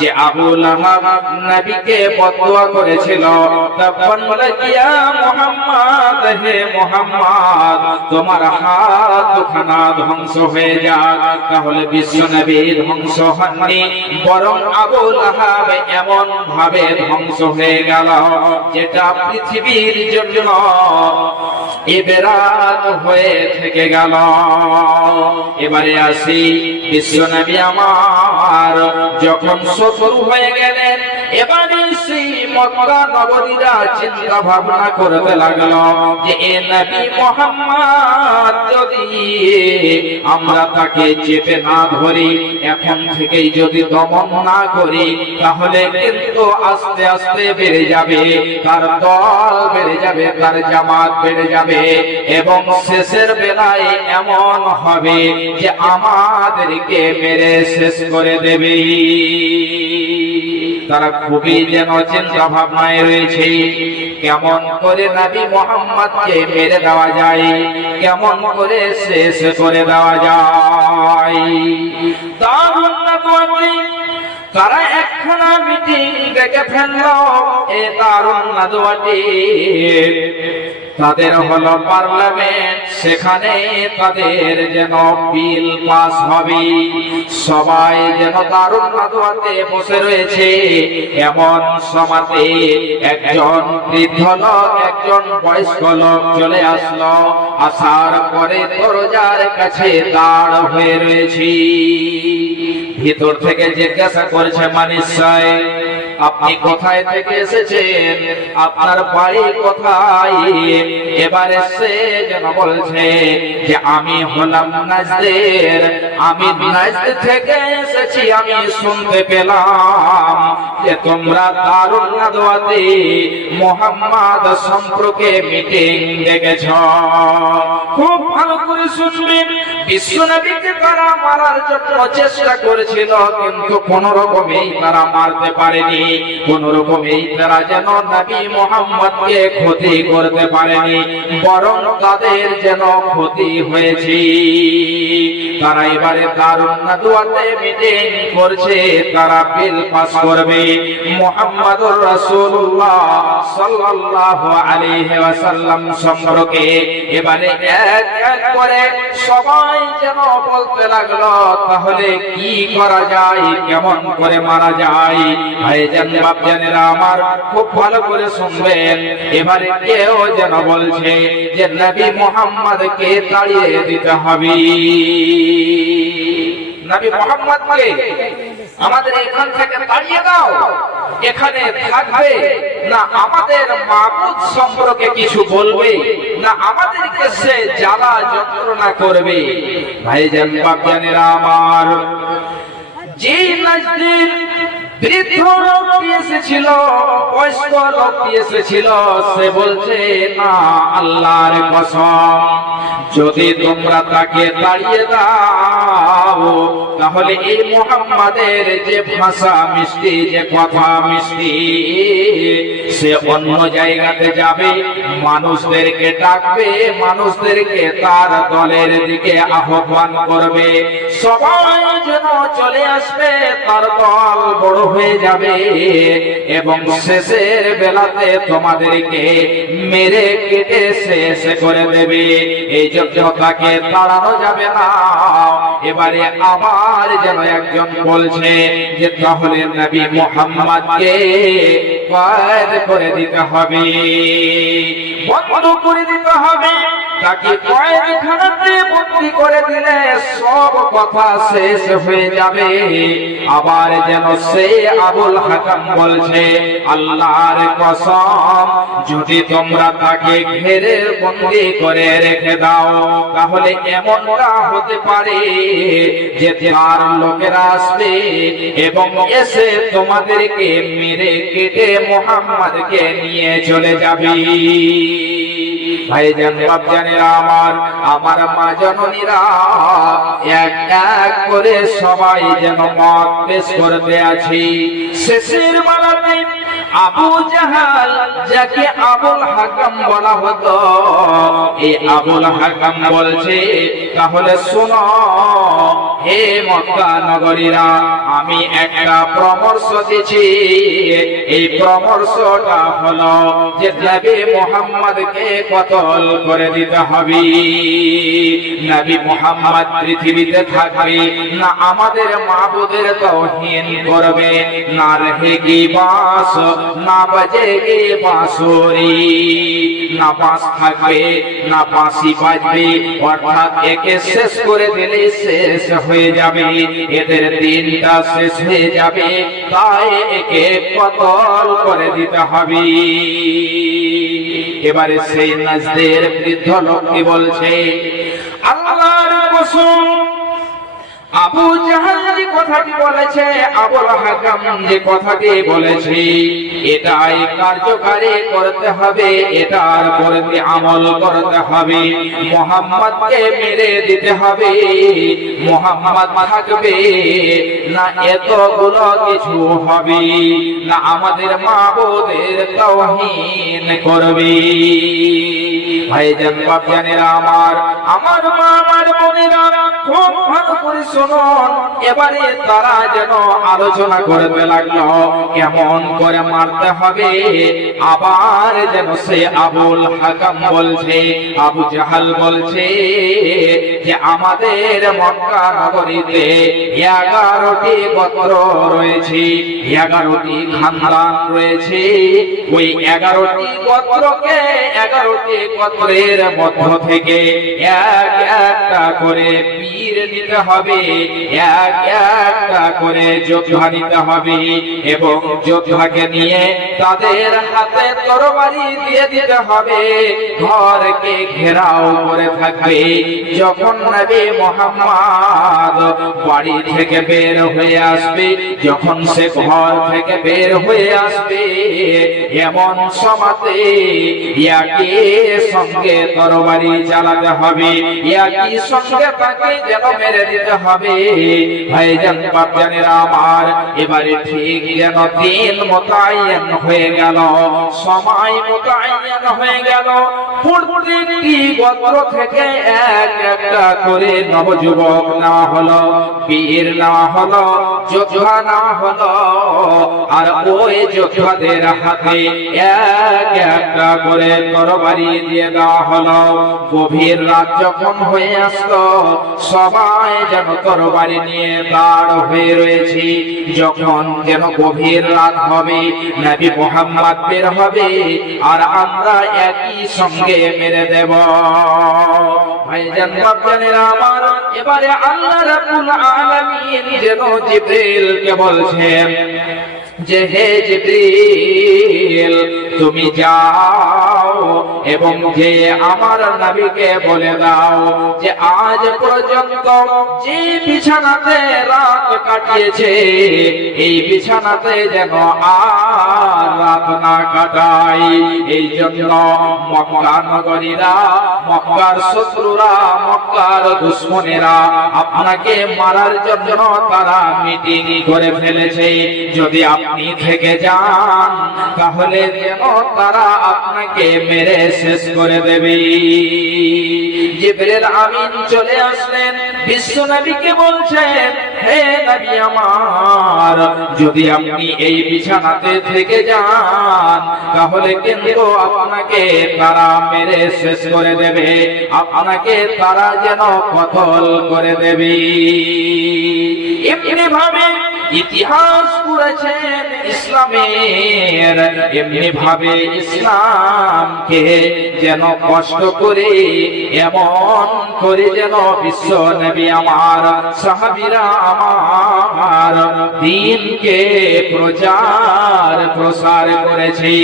যে আবু লাহাব নবীকে বদদুয়া করেছিল, তখন বলে, ইয়া মুহাম্মদ, হে মুহাম্মদ, তোমার হাত দুখানা ধ্বংস হয়ে যাক। তাহলে বিশ্ব নবী ধ্বংস হননি, বরং আবু লাহাব এমন ভাবে ধ্বংস হয়ে গেল, যেটা পৃথিবীর জন্য এবেরাত হয়ে থেকে গেল। এবারে আসি বিশ্বনবী আমার যখন শত্রু হয়ে গেলেন এবারে সেই মক্কা নগরীরা চিন্তা ভাবনা করতে লাগল যে, এ নবী মোহাম্মদ যদি আমরা তাকে চেপে না ধরি, এখন থেকেই যদি দমন না করি, তাহলে কিন্তু আস্তে আস্তে বেড়ে যাবে, তার দল বেড়ে যাবে, তার জামাত বেড়ে যাবে এবং শেষের বেলায় এমন হবে যে, আমাদেরকে মেরে শেষ করে দেবে। তারা খুবই যেন চিন্তা ভাবনায় রয়েছে। কেমন করে নবী মোহাম্মদকে মেরে দেওয়া যায়, কেমন করে শেষ করে দেওয়া যায়। তারা একখানা মিটিং ডেকে ফেলল, এ দারুণ নাদওয়াতি তাদের হলো পার্লামেন্ট, সেখানে তাদের যেন বিল পাস হবে। সবাই যেন দারুণ নাদুয়াতে বসে রয়েছে। এমন সমাতে একজন বৃদ্ধ লোক, একজন বয়স্ক লোক চলে আসলো। আসার পরে দরজার কাছে দাঁড় হয়ে রয়েছে। ভিতর থেকে জিজ্ঞাসা করেছে মানিস সাহেব আপনি কোথায় থেকে এসেছেন? আপনার বাড়ি কোথায়? এবারে সে যেন বলছে যে আমি হলাম নাজদের। আমি নাজদ থেকে এসেছি, আমি শুনতে পেলাম যে তোমরা দারুণ নাদওয়াতে মোহাম্মদ সম্পর্কে মিটিং ডেকেছ। খুব ভালো করে শুনবেন। বিশ্বনবীকে তারা মারার জন্য চেষ্টা করেছিল, কিন্তু কোন রকমেই তারা মারতে পারেনি। কোন রকমেই তারা যেন নবী মোহাম্মদকে ক্ষতি করতে পারেনি, বরং তাদের যেন ক্ষতি হয়েছে। তারা এবারে মিটিং করছে, তারা বিল পাস করবে। রাসূলুল্লাহ সাল্লাল্লাহু আলাইহি ওয়াসাল্লাম সম্পর্কে এবারে এক এক করে সবাই যেন বলতে লাগল, তাহলে কি করা যায়, কেমন করে মারা যায়? বাপজানেরা আমার খুব ভালো করে শুনবেন। এবারে কেউ যেন বলছে যে, নবী মোহাম্মদকে তাড়িয়ে দিতে হবে। নবী মোহাম্মদকে আমাদের এখান থেকে তাড়িয়ে দাও। এখানে থাকবে না আমাদের মাবুদ সম্পর্কে কিছু বলবে, না আমাদেরকে সে জ্বালা যন্ত্রণা করবে। ভাইজান, বাপজানেরা আমার, যে নাজদির বৃদ্ধ লোকটি এসেছিল, বয়স্ক লোকটি এসেছিল, সে বলছে, না, আল্লাহর কসম, যদি তোমরা তাকে তাড়িয়ে দাও, তাহলে এই মোহাম্মদের যে ভাষা মিষ্টি, যে কথা মিষ্টি, সে অন্য জায়গাতে যাবে, মানুষদেরকে ডাকবে, মানুষদেরকে তার দলের দিকে আহ্বান করবে, সবাই যেন চলে আসবে, তার দল বড় হয়ে যাবে এবং শেষের বেলাতে তোমাদেরকে মেরে কেটে শেষ করে দেবে। এই জন্য তাকে তাড়ানো যাবে না। এবারে আবার যেন একজন বলছে যে, তাহলে নবী মোহাম্মদকে কয়েদ করে দিতে হবে। বন্ধ করে দিতে হবে। তাকে কয়েদখানাতে বন্দি করে দিলে সব কথা শেষ হয়ে যাবে। আবার যেন সে আবুল হাকাম বলছে, আল্লাহর কসম, যদি তোমরা তাকে ঘেরে বন্দি করে রেখে দাও, তাহলে এমনটা হতে পারে যে তার লোকেরা আসবে এবং এসে তোমাদেরকে মেরে কেটে মোহাম্মদকে নিয়ে চলে যাবে। ভাইজান আমার মা এক এক করে সবাই আবুল হাকাম বলছে, তাহলে শোনো, হে মক্কা নগরীরা, আমি একটা পরামর্শ দিচ্ছি। এই পরামর্শটা হলো যে নবী মোহাম্মদকে কতল করে দিতে হবে। নবী মোহাম্মদ পৃথিবীতে থাকবে, না আমাদের মাবুদের তৌহিন করবে, না রেহে কি বাস, না বাজে গে বাঁশুরি। না বাঁশ থাকবে না বাঁশি বাজবে, অর্থাৎ একে শেষ করে দিলে শেষ হয়ে যাবে, এদের দিনটা শেষ হয়ে যাবে, তাই একে কতল করে দিতে হবে। এবারে সেই নাজদের বৃদ্ধ লোকটি বলছে, আল্লাহর কসম আবু জাহাল কথাটি বলেছে, আবুল হাকাম যে কথাটি বলেছে, এটাই কার্যকারী করতে হবে, এটার প্রতি আমল করতে হবে, মোহাম্মদকে মেরে দিতে হবে, মোহাম্মদ থাকবে না এতগুলো কিছু হবে, না আমাদের মাবুদের তাওহীন করবে। ভাইজান বাপজানেরা আমার আমার মা, আমার বোনেরা এবারে তারা যেন আলোচনা করতে লাগল, কেমন করে মারতে হবে? আবার যেন সে আবুল হাকাম বলছে, আবু জাহাল বলছে যে, আমাদের মক্কা নগরীতে এগারোটি গোত্র রয়েছে, এগারোটি খানদান রয়েছে। ওই এগারোটি গোত্রকে এগারোটি গোত্রের মধ্য থেকে এক একটা করে পীর নিতে হবে, এক একটা করে যোদ্ধা নিতে হবে এবং যোদ্ধাকে নিয়ে তাদের হাতে তরবারি দিয়ে দিতে হবে। ঘরকে ঘেরাও করে থাকবে। যখন মোহাম্মদ বাড়ি থেকে বের হয়ে আসবে, যখন সে ঘর থেকে বের হয়ে আসবে এমন সমাতে ইয়াকে সঙ্গে তরবারি চালাতে হবে। ইয়াকি সঙ্গে তাকে যেন মেরে দিতে হবে। ভাইজান বাপজানেরা আমার, এবারে ঠিক যেন দিন মোতায়েন হয়ে গেল, সময় মোতায়েন হয়ে গেল। প্রতিটি গোত্র থেকে এক একটা করে নবযুবক না হলো, বীর না হলো, যোদ্ধা না হলো, আর ওই যোদ্ধাদের হাতে এক একটা করে তরবারি দিয়ে দেওয়া হলো। গভীর রাত যখন হয়ে আসলো, সবাই যেন তরবারি নিয়ে দাঁড় হয়ে রয়েছে। যখন যেন গভীর রাত হবে, নবী মোহাম্মদ বের হবে, আর আমরা একই সঙ্গে মেরে দেব। ভাইজান বাপজানেরা আমার, এবারে আল্লাহ রাব্বুল আলামিন যেন জিবরিলকে বলছেন যে হে জিবরিল তুমি যাও। এবং যে আমার নবীকে বলে দাও যে আজ পর্যন্ত যে বিছানাতে রাত কাটিয়েছে, এই বিছানাতে যেন আর রাত না কাটাই এই জন্য মক্কা নগরীরা, মক্কার শত্রুরা, মক্কার দুশ্মনেরা আপনাকে মারার জন্য তারা মিটিং করে ফেলেছে। যদি আপনি থেকে যান, তাহলে যেন তারা আপনাকে মেরে শেষ করে দেবে। জিবরিল আমিন চলে আসলেন। বিশ্ব নবীকে বলছেন, হে নবী আমার, যদি আপনি এই বিছানাতে থেকে যান, তাহলে কিন্তু আপনাকে তারা মেরে শেষ করে দেবে। আপনাকে তারা যেন কতল করে দেবে। এমনি ভাবে ইতিহাস করেছেন ইসলামের, এমনি ভাবে ইসলামকে যেন কষ্ট করে, এমন করে যেন বিশ্ব নবী আমার, সাহাবিরা আমার দিনকে প্রচার প্রসার করেছে।